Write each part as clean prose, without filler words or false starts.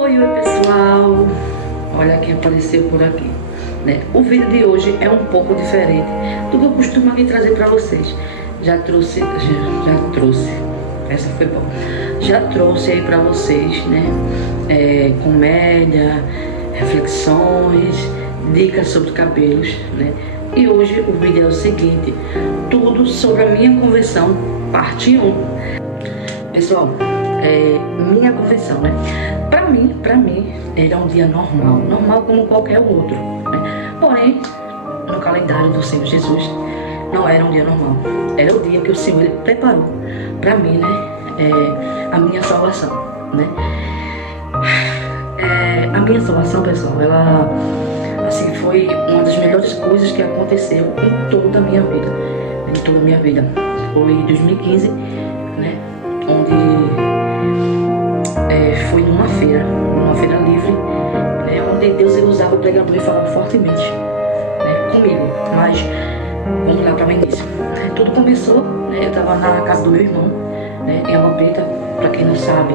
Oi, pessoal! Olha quem apareceu por aqui, né? O vídeo de hoje é um pouco diferente do que eu costumo aqui trazer para vocês. Já trouxe, essa foi bom. Já trouxe aí para vocês, né? Comédia, reflexões, dicas sobre cabelos, né? E hoje o vídeo é o seguinte: tudo sobre a minha conversão, parte 1. Pessoal, minha conversão, né? Pra mim, era um dia normal como qualquer outro, né? Porém, no calendário do Senhor Jesus, não era um dia normal. Era o dia que o Senhor ele preparou pra mim, né? A minha salvação, né? A minha salvação, pessoal, ela, assim, foi uma das melhores coisas que aconteceu em toda a minha vida. Em toda a minha vida. Foi em 2015, né? Onde foi numa feira livre, né, onde Deus ele usava o pregador e falava fortemente, né, comigo. Mas vamos lá para o início. Tudo começou, né, eu estava na casa do meu irmão, né, em Água Preta. Para quem não sabe,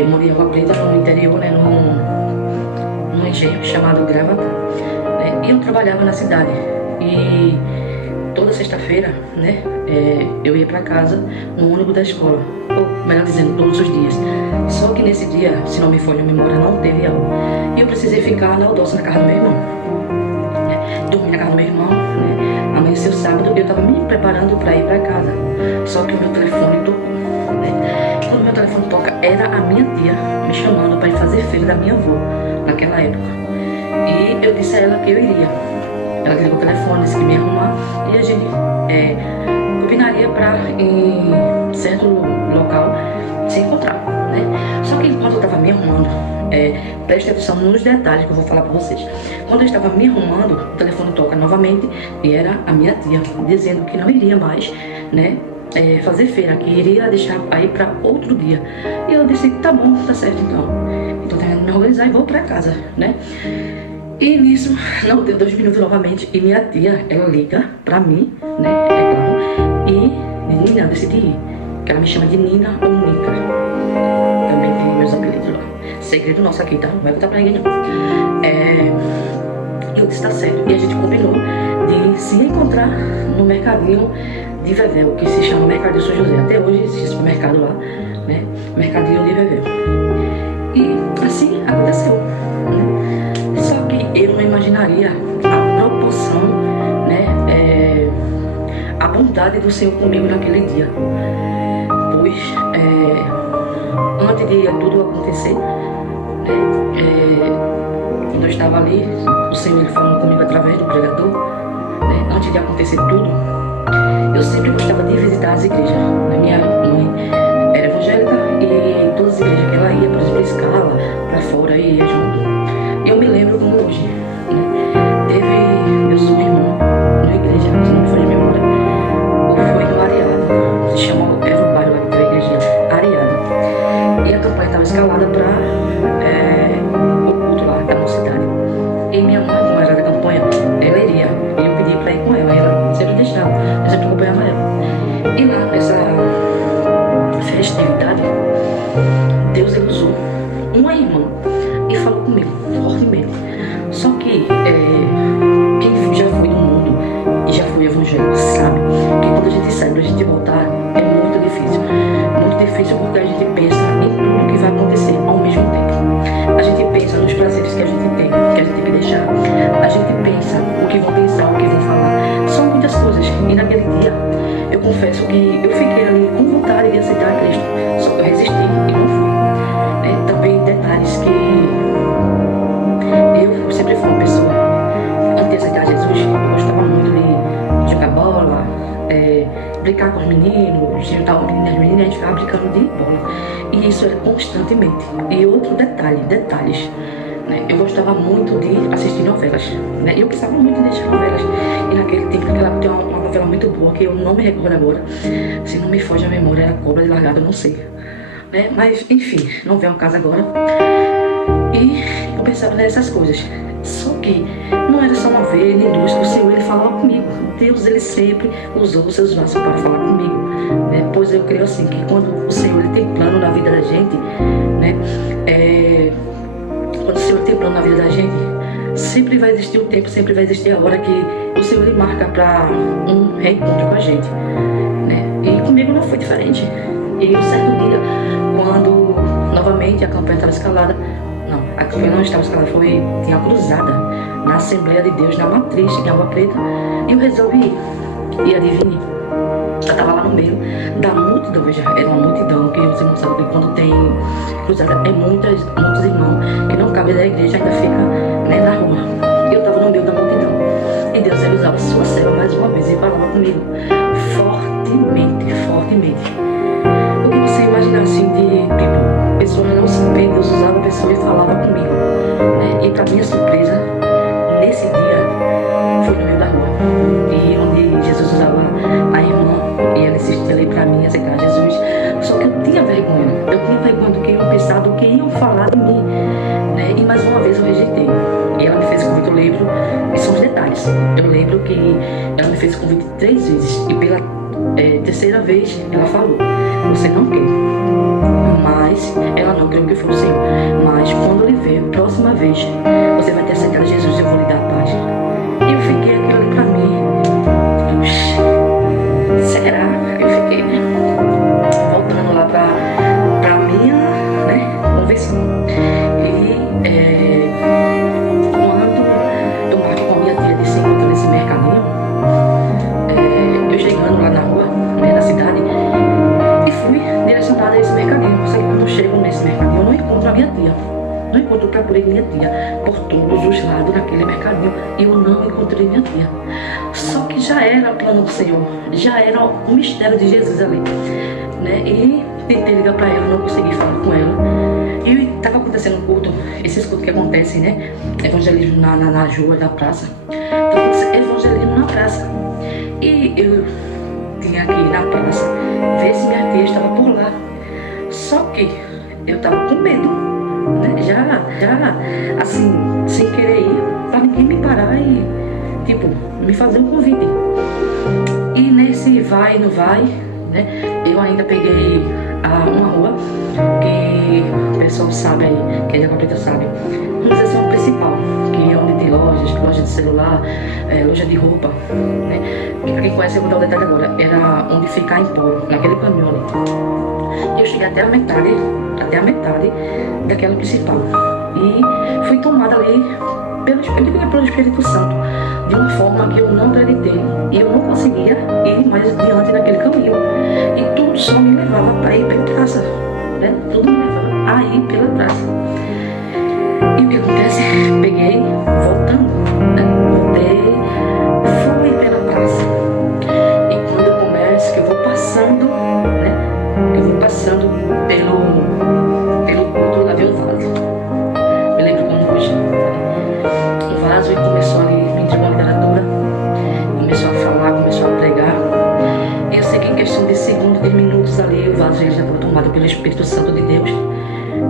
eu morei em Água Preta, no interior, né, num engenho chamado Gravatá, né, e eu trabalhava na cidade. E toda sexta-feira, né, eu ia para casa no ônibus da escola, ou melhor dizendo, todos os dias. Só que nesse dia, se não me falha a memória, não teve aula. E eu precisei ficar na Aldócia, na casa do meu irmão. Dormi na casa do meu irmão, né? Amanheceu sábado, eu estava me preparando para ir para casa. Só que o meu telefone tocou, né? Quando o meu telefone toca, era a minha tia me chamando para ir fazer feira da minha avó, naquela época. E eu disse a ela que eu iria. Ela ligou o telefone, disse que me ia arrumar e a gente combinaria para em certo local se encontrar, né? Só que enquanto eu estava me arrumando, preste atenção nos detalhes que eu vou falar para vocês. Quando eu estava me arrumando, o telefone toca novamente e era a minha tia dizendo que não iria mais, né, fazer feira, que iria deixar aí para outro dia. E eu disse, tá bom, tá certo então. Então tentando me organizar e vou para casa, né? E nisso, não deu 2 minutos novamente e minha tia, ela liga pra mim, né, é claro, e Nina, eu decidi ir, que ela me chama de Nina ou Nica, também tem meus apelidos lá, segredo nosso aqui, tá? Não vai contar pra ninguém não. Eu disse, tá certo, e a gente combinou de se encontrar no mercadinho de Vevel, que se chama Mercadinho São José. Até hoje existe esse mercado lá, né, Mercadinho de Vevel. E assim aconteceu, né? Só que eu não imaginaria a proporção, né, a bondade do Senhor comigo naquele dia. Pois, antes de tudo acontecer, né, quando eu estava ali, o Senhor ele falando comigo através do pregador, né, antes de acontecer tudo, eu sempre gostava de visitar as igrejas. Minha mãe era evangélica e todas as igrejas que ela ia, por exemplo, escala para fora e ia junto. Eu me lembro como hoje, né? Teve, eu sou irmão na igreja, se não me for de memória, ou foi no Areado, se chama, era o bairro lá que tem a igrejinha, Areado. E a campanha estava escalada para o culto lá da mocidade. E minha mãe, como era da campanha, ela iria, e eu pedi para ir com ela, e ela sempre deixava, eu sempre acompanhava ela. E lá nessa festividade, Deus ele usou uma irmã e falou comigo fortemente. Só que quem já foi do mundo e já foi evangélico sabe que quando a gente sai, pra gente voltar, é muito difícil. Muito difícil porque a gente pensa em tudo que vai acontecer ao mesmo tempo. A gente pensa nos prazeres que a gente tem que deixar. A gente pensa o que vão pensar, o que vão falar. São muitas coisas. E naquele dia, eu confesso que eu fiquei ali com vontade de aceitar a Cristo. Só que eu resisti e não fui. Também detalhes que eu sempre fui uma pessoa, antes de aceitar Jesus, eu gostava muito de jogar bola, brincar com os meninos, juntar os meninos e as meninas, a gente ficava brincando de bola. E isso era constantemente. E outro detalhes, né? Eu gostava muito de assistir novelas, né? Eu pensava muito em assistir novelas. E naquele tempo, naquela época, tem uma novela muito boa, que eu não me recordo agora, se não me foge a memória, era Cobra de Largada, eu não sei, né? Mas, enfim, não vem ao caso agora. E eu pensava nessas coisas. Só que não era só uma vez, nem duas, o Senhor ele falava comigo. Deus ele sempre usou os seus braços para falar comigo, né? Pois eu creio assim, que quando o Senhor ele tem plano na vida da gente, né, quando o Senhor tem plano na vida da gente, sempre vai existir o tempo, sempre vai existir a hora que o Senhor ele marca para um reencontro com a gente, né? E comigo não foi diferente. E um certo dia, quando novamente a campanha estava escalada, não, a campanha não estava escalada, tinha uma cruzada na Assembleia de Deus, na Matriz, em Água Preta, e eu resolvi ir. E adivinhe, eu estava lá no meio da multidão, veja, era uma multidão, que você não sabe que quando tem cruzada, muitos irmãos que não cabem da igreja, ainda fica, né, na rua. Eu estava no meio da multidão, e Deus ele usava a sua serva mais uma vez e falava comigo, fortemente. O que você imagina assim de tipo, pessoas não se vê, Deus usava a pessoa e falava comigo, né? E para minha surpresa, nesse dia, foi no meio da rua, e onde Jesus usava a irmã, e ela insistia ali para mim, aceitar Jesus. Só que eu tinha vergonha do que iam pensar, do que iam falar de mim, né? E mais uma vez eu rejeitei. E ela me fez convite, eu lembro, e são os detalhes. Eu lembro que ela me fez convite 3 vezes, e pela terceira vez ela falou, você não quer. Mas ela não creu que foi o Senhor. Mas quando ele veio, próxima vez, você vai ter aceitado Jesus, eu vou lhe dar paz. E eu fiquei aqui olhando pra mim. Puxa, será? Eu fiquei, né? Voltando lá pra minha, né, conversão. E quando eu marco com a minha tia de se encontrar nesse mercadinho, eu chegando lá na rua, né, na cidade, e fui direcionada a esse mercadinho. Só que quando eu chego nesse mercadinho, eu não encontro a minha tia. Não encontro, procurei minha tia por todos os lados naquele mercadinho e eu não encontrei minha tia. Só que já era o plano do Senhor, já era o mistério de Jesus ali, né? E tentei ligar pra ela, não consegui falar com ela. E estava acontecendo um culto, esses cultos que acontecem, né? Evangelismo na rua, na praça. Então, evangelismo na praça. E eu tinha que ir na praça, ver se minha tia estava por lá. Só que eu estava com medo, né? Já, assim, sem querer ir, para ninguém me parar e, tipo, me fazer um convite. E nesse vai e não vai, né? Eu ainda peguei uma rua que o pessoal sabe aí, que é de Água Preta sabe, vamos dizer assim, uma principal, que é onde tem loja de celular, loja de roupa, né? Que pra quem conhece, eu vou dar o detalhe agora, era onde fica a Empório, naquele caminho ali. Eu cheguei até a metade daquela principal. E fui tomada ali pelo Espírito Santo, de uma forma que eu não acreditei. E eu não conseguia ir mais adiante naquele caminho. E tudo só me levava para ir pela praça, né? Tudo me levava a ir pela praça. E o que acontece? Peguei, voltando, né? Fui pela praça. E quando eu começo, que eu vou passando, né? Eu vou passando pelo culto, lá veio o vaso. Me lembro como hoje. O vaso e começou ali, me entregou a literatura. Começou a falar, começou a pregar. E eu sei que em questão de segundos, de minutos ali, o vaso já estava tomado pelo Espírito Santo de Deus,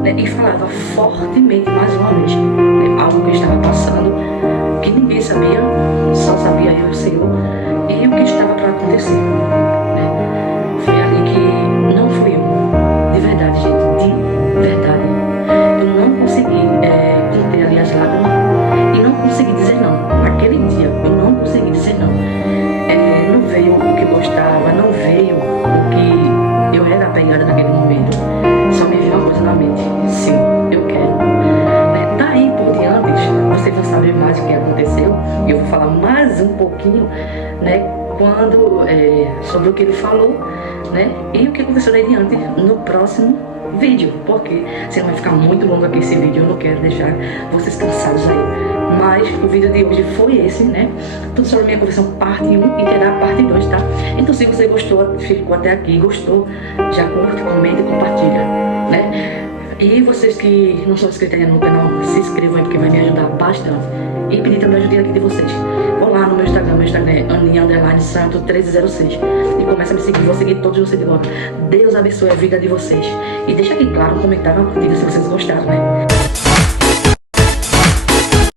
né? E falava fortemente mais uma vez, né? Algo que estava passando, que ninguém sabia, só sabia eu e o Senhor, e o que estava para acontecer, né? Foi ali que não fui eu, de verdade, gente, de verdade. Eu não consegui conter ali as lágrimas e não consegui dizer não. Naquele dia, eu não consegui dizer não. Não veio o que eu gostava, não veio o que eu era apegada naquele momento. Só me veio uma coisa na mente: sim, eu quero. Daí por diante, vocês vão saber mais o que aconteceu. Eu vou falar mais um pouquinho, né, sobre o que ele falou, né, e o que aconteceu daí diante no próximo vídeo, porque senão vai ficar muito longo aqui esse vídeo, eu não quero deixar vocês cansados aí. Mas o vídeo de hoje foi esse, né? Tudo sobre a minha conversão parte 1 e terá parte 2, tá? Então se você gostou, ficou até aqui, gostou, já curte, comenta e compartilha, né? E vocês que não são inscritos ainda no canal, se inscrevam aí porque vai me ajudar bastante. E pedir também a ajuda aqui de vocês. Vão lá no meu Instagram é Aninha_Santo1306 e começa a me seguir, vou seguir todos vocês de volta. Deus abençoe a vida de vocês. E deixa aqui claro um comentário, uma curtida se vocês gostaram, né?